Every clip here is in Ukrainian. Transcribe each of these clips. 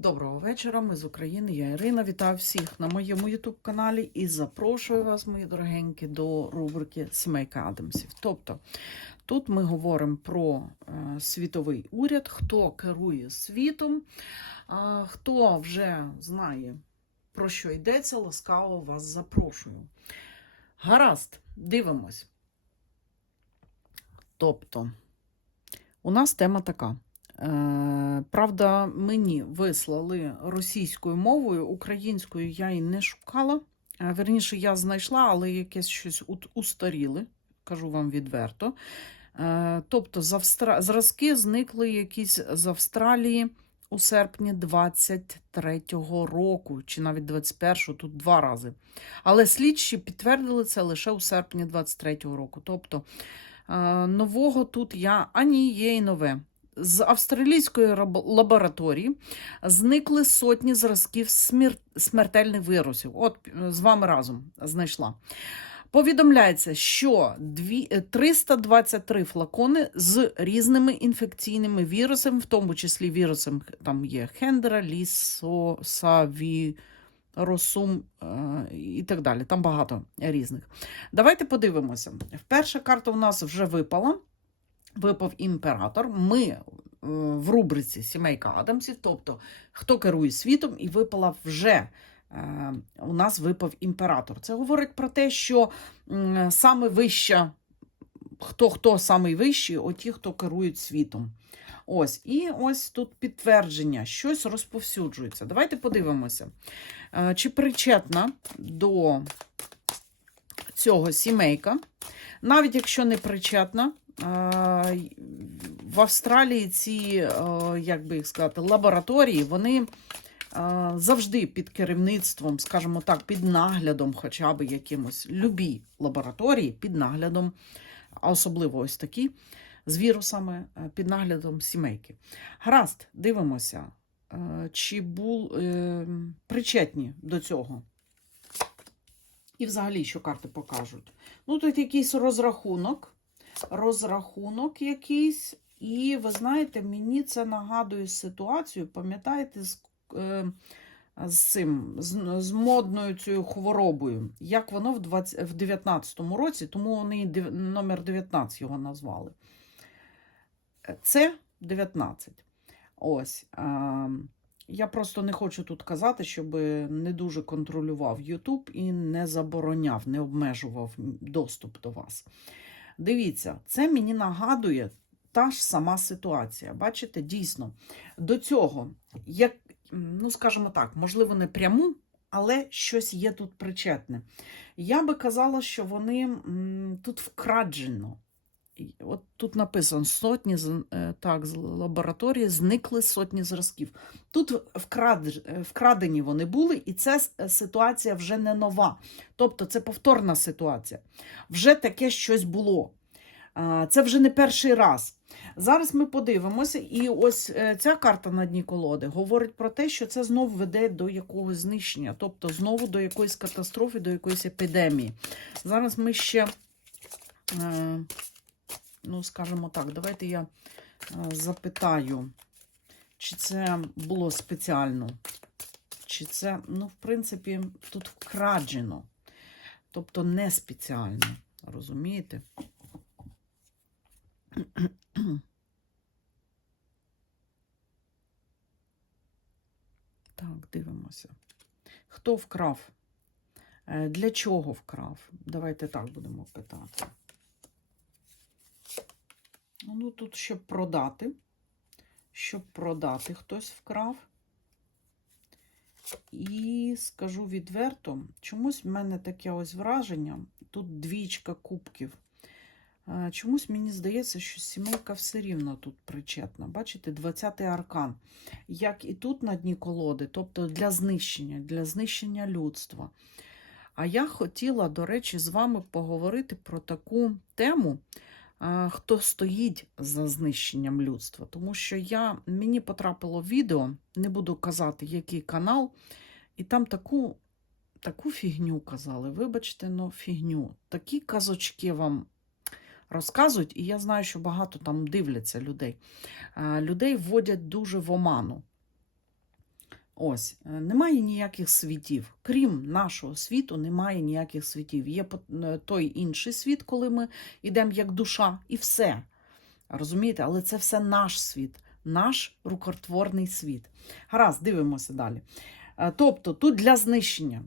Доброго вечора, ми з України, я Ірина. Вітаю всіх на моєму ютуб-каналі і запрошую вас, мої дорогенькі, до рубрики Сімейка Адамсів. Тобто тут ми говоримо про е, світовий уряд, хто керує світом, а хто вже знає, про що йдеться, ласкаво вас запрошую. Гаразд, дивимось. Тобто, у нас тема така. Е, Правда, мені вислали російською мовою, українською я і не шукала. Е, Верніше, я знайшла, але якесь щось устаріли, кажу вам відверто. Е, Тобто, зразки зникли якісь з Австралії у серпні 23-го року, чи навіть 21-го, тут два рази. Але слідчі підтвердили це лише у серпні 23-го року. Тобто, нового тут я ані є і нове з австралійської лабораторії зникли сотні зразків смертельних вірусів. От е, з вами разом знайшла. Повідомляється, що е, 323 флакони з різними інфекційними вірусами, в тому числі вірусом там є Хендера, Лісо, Саві, Росум е, і так далі. Там багато різних. Давайте подивимося. Перша карта у нас вже випала випав імператор. Ми е, в рубриці Сімейка Адамсів, тобто хто керує світом, і випала вже. е, У нас випав імператор. Це говорить про те, що саме вища, хто хто самий вищий, оті, хто керують світом. Ось, і ось тут підтвердження, щось розповсюджується. Давайте подивимося, е, чи причетна до цього сімейка, навіть якщо не причетна, в Австралії ці, е, як би їх сказати, лабораторії, вони е, завжди під керівництвом, скажімо так, під наглядом, хоча б якимось любі лабораторії, під наглядом, а особливо ось такі, з вірусами е, під наглядом сімейки. Гаразд, дивимося, чи був е, причетні до цього. І взагалі, що карти покажуть. Ну, тут якийсь розрахунок, розрахунок якийсь, і ви знаєте, мені це нагадує ситуацію, пам'ятаєте, з, е, з цим, з, з модною цією хворобою, як воно в, 20, в 19-му році, тому вони номер 19 його назвали. Це 19. Ось. А, я просто не хочу тут казати, щоб не дуже контролював YouTube і не забороняв, не обмежував доступ до вас. Дивіться, це мені нагадує та ж сама ситуація. Бачите, дійсно, до цього, як, ну скажімо так, можливо, не пряму, але щось є тут причетне. Я би казала, що вони тут вкраджено. От тут написано сотні е, так, з лабораторії зникли сотні зразків. Тут вкрад, е, вкрадені вони були, і ця ситуація вже не нова. Тобто це повторна ситуація. Вже таке щось було. Це вже не перший раз. Зараз ми подивимося, і ось е, ця карта на дні колоди говорить про те, що це знову веде до якогось знищення, тобто знову до якоїсь катастрофи, до якоїсь епідемії. Зараз ми ще, е, ну, скажімо так, давайте я е, запитаю, чи це було спеціально, чи це, ну, в принципі, тут вкраджено, тобто не спеціально. Розумієте? Так, дивимося. Хто вкрав? Е, Для чого вкрав? Давайте так будемо питати. Ну, тут щоб продати. Щоб продати, хтось вкрав. І скажу відверто, чомусь в мене таке ось враження. Тут двічка кубків. Е, Чомусь мені здається, що сімейка все рівно тут причетна. Бачите, 20-й аркан. Як і тут на дні колоди, тобто для знищення, для знищення людства. А я хотіла, до речі, з вами поговорити про таку тему, хто стоїть за знищенням людства. Тому що я, мені потрапило відео, не буду казати, який канал, і там таку, таку фігню казали. Вибачте, ну фігню. Такі казочки вам розказують, і я знаю, що багато там дивляться людей. Е, Людей вводять дуже в оману. Ось, е, немає ніяких світів. Крім нашого світу, немає ніяких світів. Є е, той інший світ, коли ми йдемо як душа, і все. Розумієте? Але це все наш світ, наш рукотворний світ. Гаразд, дивимося далі. Е, Тобто, тут для знищення.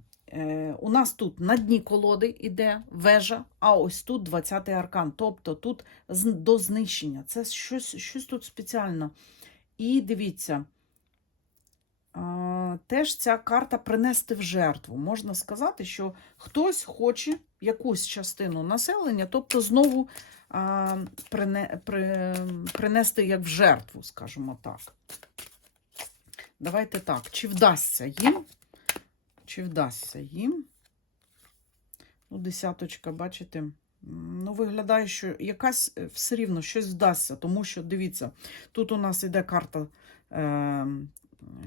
У нас тут на дні колоди йде вежа, а ось тут 20-й аркан. Тобто тут до знищення. Це щось, щось тут спеціально. І дивіться, теж ця карта принести в жертву. Можна сказати, що хтось хоче якусь частину населення, тобто знову принести як в жертву, скажімо так. Давайте так, чи вдасться їм? Чи вдасться їм? Ну, десяточка, бачите, ну, виглядає, що якась е, все рівно щось вдасться, тому що, дивіться, тут у нас іде карта, е,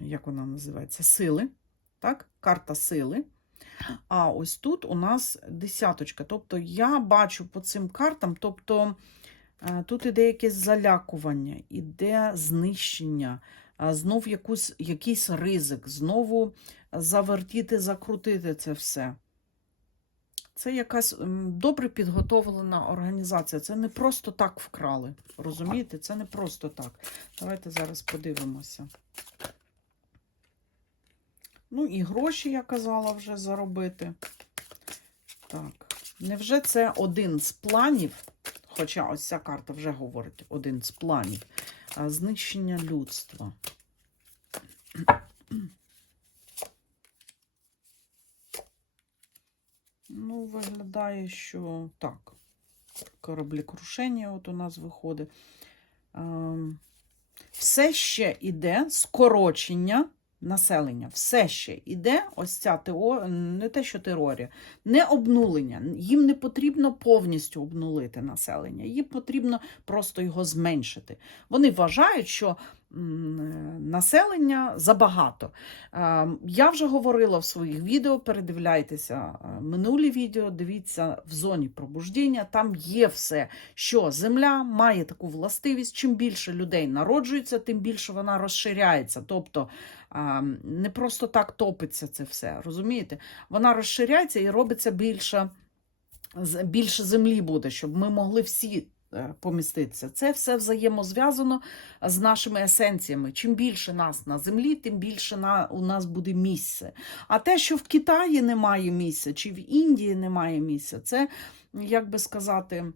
як вона називається? Сили. Так? Карта сили. А ось тут у нас десяточка. Тобто я бачу по цим картам, тобто е, тут іде якесь залякування, іде знищення, знов якусь, якийсь ризик, знову завертіти, закрутити це все. Це якась добре підготовлена організація. Це не просто так вкрали. Розумієте? Це не просто так. Давайте зараз подивимося. Ну, і гроші, я казала, вже заробити. Так. Невже це один з планів? Хоча ось ця карта вже говорить один з планів. Знищення людства. Ну, виглядає, що так. Кораблекрушення от у нас виходить. Ем, Все ще іде скорочення населення. Все ще іде ось ця теорія, не те, що теорія, не обнулення. Їм не потрібно повністю обнулити населення, їм потрібно просто його зменшити. Вони вважають, що населення забагато. Е, Я вже говорила в своїх відео, передивляйтеся е, минулі відео, дивіться в зоні пробуждіння, там є все, що земля має таку властивість. Чим більше людей народжується, тим більше вона розширяється. Тобто не просто так топиться це все, розумієте? Вона розширяється і робиться більше, більше землі буде, щоб ми могли всі е, поміститися. Це все взаємозв'язано з нашими есенціями. Чим більше нас на землі, тим більше на, у нас буде місце. А те, що в Китаї немає місця, чи в Індії немає місця, це, як би сказати,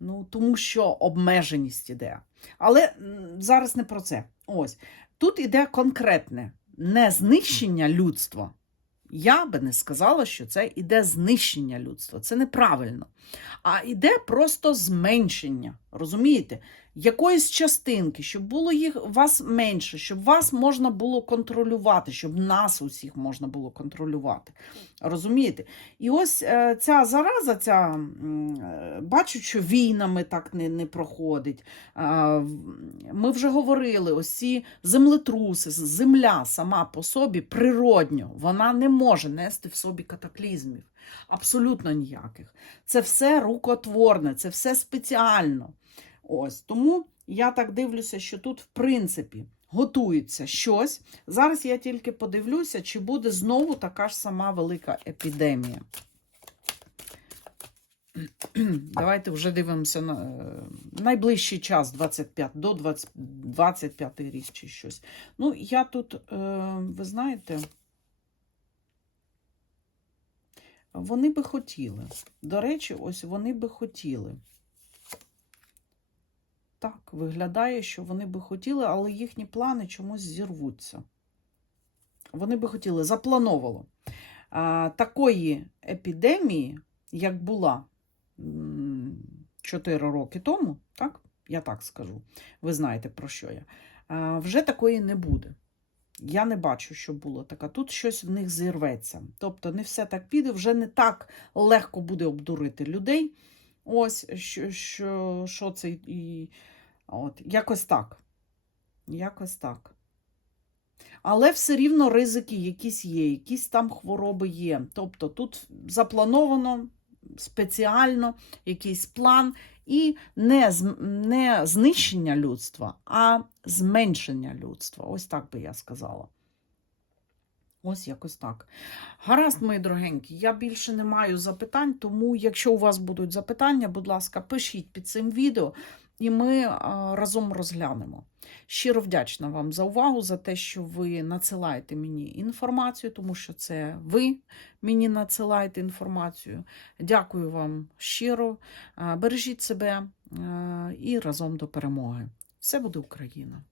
ну, тому що обмеженість іде. Але зараз не про це. Ось. Тут іде конкретне не знищення людства. Я би не сказала, що це іде знищення людства. Це неправильно. А іде просто зменшення. Розумієте? Якоїсь частинки, щоб було їх вас менше, щоб вас можна було контролювати, щоб нас усіх можна було контролювати. Розумієте? І ось е, ця зараза, ця, е, бачу, що війнами так не, не проходить. Ми вже говорили, ось ці землетруси, земля сама по собі природньо, вона не може нести в собі катаклізмів. Абсолютно ніяких. Це все рукотворне, це все спеціально. Ось тому я так дивлюся, що тут, в принципі, готується щось. Зараз я тільки подивлюся, чи буде знову така ж сама велика епідемія. Давайте вже дивимося на е, найближчий час, 25 до 20, 25 рік чи щось. Ну, я тут, е, ви знаєте, вони би хотіли. До речі, ось вони би хотіли. Так, виглядає, що вони би хотіли, але їхні плани чомусь зірвуться. Вони би хотіли, заплановало. А, такої епідемії, як була 4 роки тому, так? Я так скажу. Ви знаєте, про що я. Вже такої не буде. Я не бачу, що було таке. Тут щось в них зірветься. Тобто не все так піде, вже не так легко буде обдурити людей. Ось що, що, що це і. От, якось так. Якось так. Але все рівно ризики якісь є, якісь там хвороби є. Тобто тут заплановано спеціально якийсь план і не, не знищення людства, а зменшення людства. Ось так би я сказала. Ось якось так. Гаразд, мої дорогенькі, я більше не маю запитань, тому якщо у вас будуть запитання, будь ласка, пишіть під цим відео, і ми разом розглянемо. Щиро вдячна вам за увагу, за те, що ви надсилаєте мені інформацію, тому що це ви мені надсилаєте інформацію. Дякую вам щиро. Бережіть себе і разом до перемоги. Все буде Україна!